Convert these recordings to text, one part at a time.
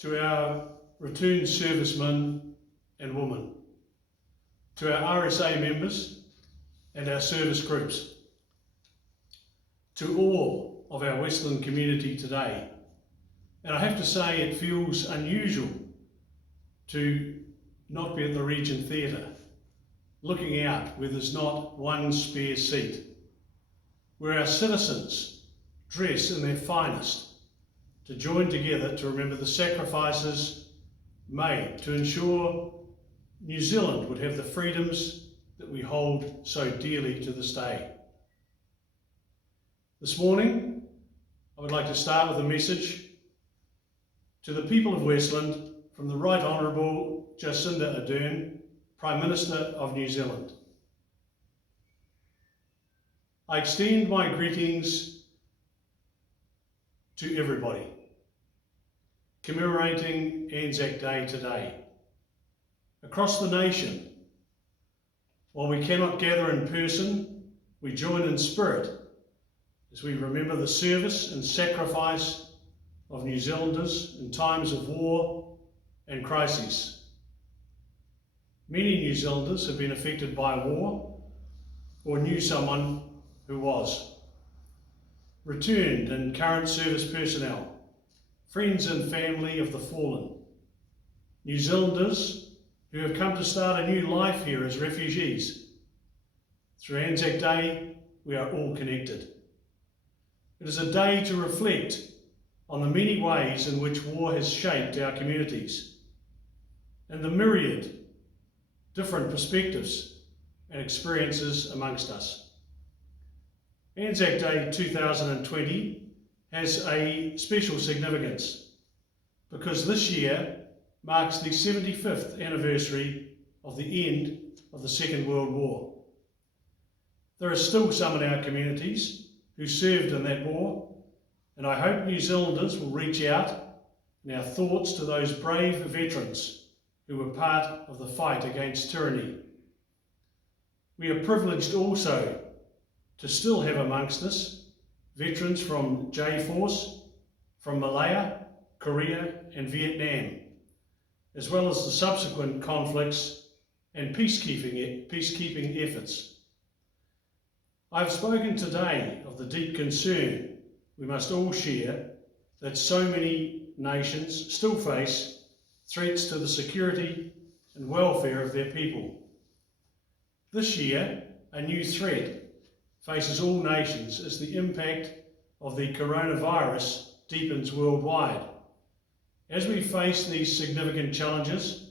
to our returned servicemen and women, to our RSA members and our service groups, to all of our Westland community today. And I have to say it feels unusual to not be at the Regent Theatre, looking out where there's not one spare seat, where our citizens dress in their finest to join together to remember the sacrifices made to ensure New Zealand would have the freedoms that we hold so dearly to this day. This morning, I would like to start with a message to the people of Westland from the Right Honourable Jacinda Ardern, Prime Minister of New Zealand. I extend my greetings to everybody commemorating ANZAC Day today. Across the nation, while we cannot gather in person, we join in spirit as we remember the service and sacrifice of New Zealanders in times of war and crises. Many New Zealanders have been affected by war or knew someone who was. Returned and current service personnel, friends and family of the fallen, New Zealanders who have come to start a new life here as refugees. Through ANZAC Day, we are all connected. It is a day to reflect on the many ways in which war has shaped our communities and the myriad different perspectives and experiences amongst us. ANZAC Day 2020 has a special significance because this year marks the 75th anniversary of the end of the Second World War. There are still some in our communities who served in that war, and I hope New Zealanders will reach out in our thoughts to those brave veterans who were part of the fight against tyranny. We are privileged also to still have amongst us veterans from J-Force, from Malaya, Korea and Vietnam, as well as the subsequent conflicts and peacekeeping efforts. I've spoken today of the deep concern we must all share that so many nations still face threats to the security and welfare of their people. This year, a new threat faces all nations as the impact of the coronavirus deepens worldwide. As we face these significant challenges,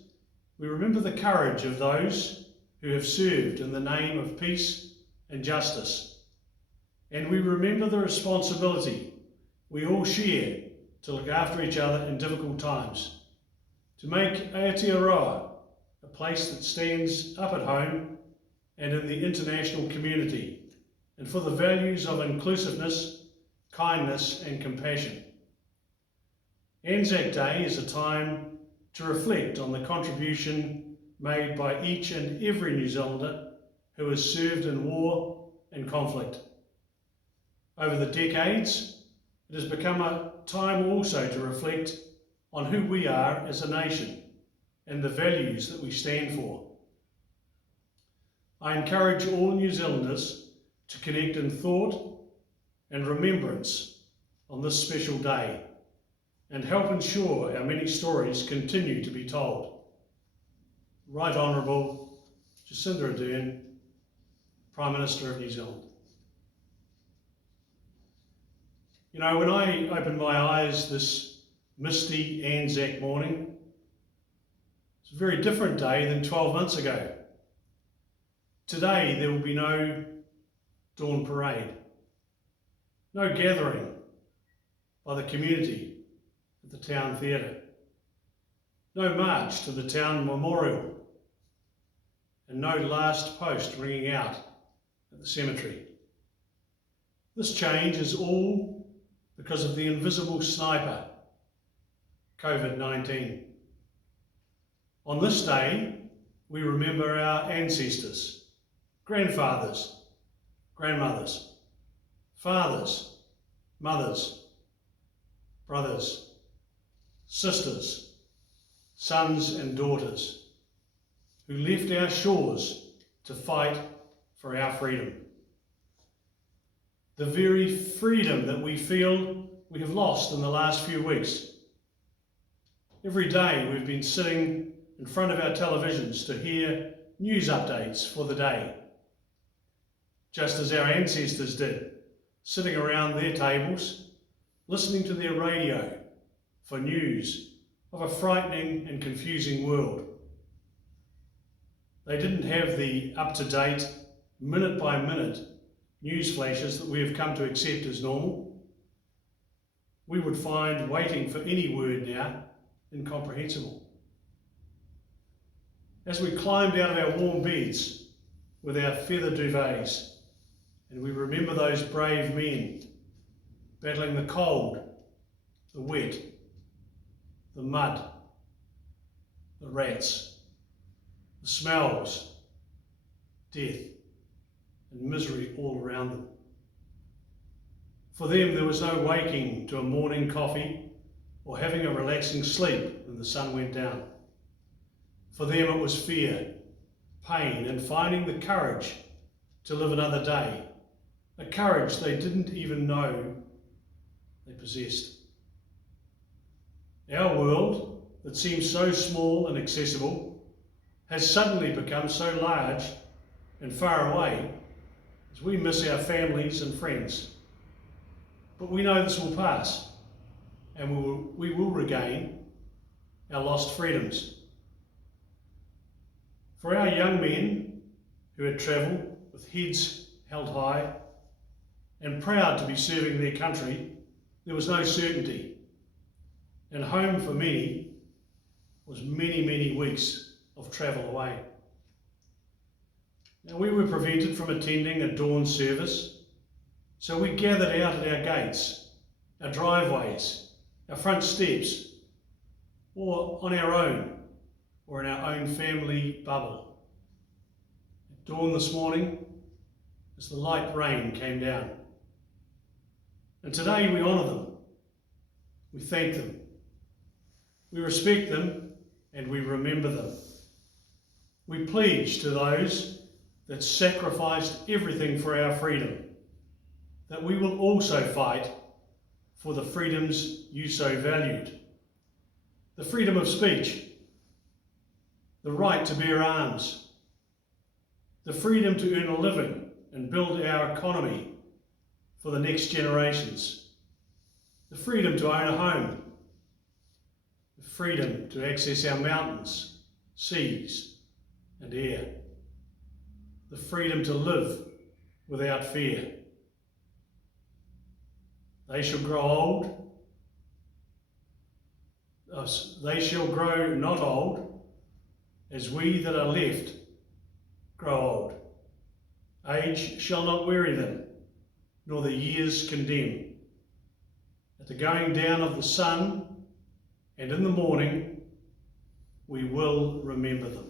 we remember the courage of those who have served in the name of peace and justice. And we remember the responsibility we all share to look after each other in difficult times, to make Aotearoa a place that stands up at home and in the international community, and for the values of inclusiveness, kindness and compassion. ANZAC Day is a time to reflect on the contribution made by each and every New Zealander who has served in war and conflict. Over the decades, it has become a time also to reflect on who we are as a nation and the values that we stand for. I encourage all New Zealanders to connect in thought and remembrance on this special day and help ensure our many stories continue to be told. Right Honourable Jacinda Ardern, Prime Minister of New Zealand. You know, when I opened my eyes this misty ANZAC morning, it's a very different day than 12 months ago. Today there will be no dawn parade, no gathering by the community at the town theatre, no march to the town memorial, and no last post ringing out at the cemetery. This change is all because of the invisible sniper, COVID-19. On this day, we remember our ancestors, grandfathers, grandmothers, fathers, mothers, brothers, sisters, sons and daughters who left our shores to fight for our freedom. The very freedom that we feel we have lost in the last few weeks. Every day we've been sitting in front of our televisions to hear news updates for the day, just as our ancestors did, sitting around their tables, listening to their radio for news of a frightening and confusing world. They didn't have the up-to-date, minute-by-minute news flashes that we have come to accept as normal. We would find waiting for any word now incomprehensible. As we climbed out of our warm beds with our feather duvets, and we remember those brave men battling the cold, the wet, the mud, the rats, the smells, death and misery all around them. For them there was no waking to a morning coffee or having a relaxing sleep when the sun went down. For them it was fear, pain, and finding the courage to live another day, a courage they didn't even know they possessed. Our world, that seems so small and accessible, has suddenly become so large and far away as we miss our families and friends. But we know this will pass, and we will regain our lost freedoms. For our young men who had travelled with heads held high and proud to be serving their country, there was no certainty. And home for many was many, many weeks of travel away. Now we were prevented from attending a dawn service, so we gathered out at our gates, our driveways, our front steps, or on our own, or in our own family bubble. At dawn this morning, as the light rain came down. And today we honour them, we thank them, we respect them, and we remember them. We pledge to those that sacrificed everything for our freedom, that we will also fight for the freedoms you so valued. The freedom of speech, the right to bear arms, the freedom to earn a living and build our economy for the next generations, the freedom to own a home, the freedom to access our mountains, seas and air, the freedom to live without fear. They shall grow old. They shall grow not old, as we that are left grow old. Age shall not weary them, nor the years condemn. At the going down of the sun and in the morning, we will remember them.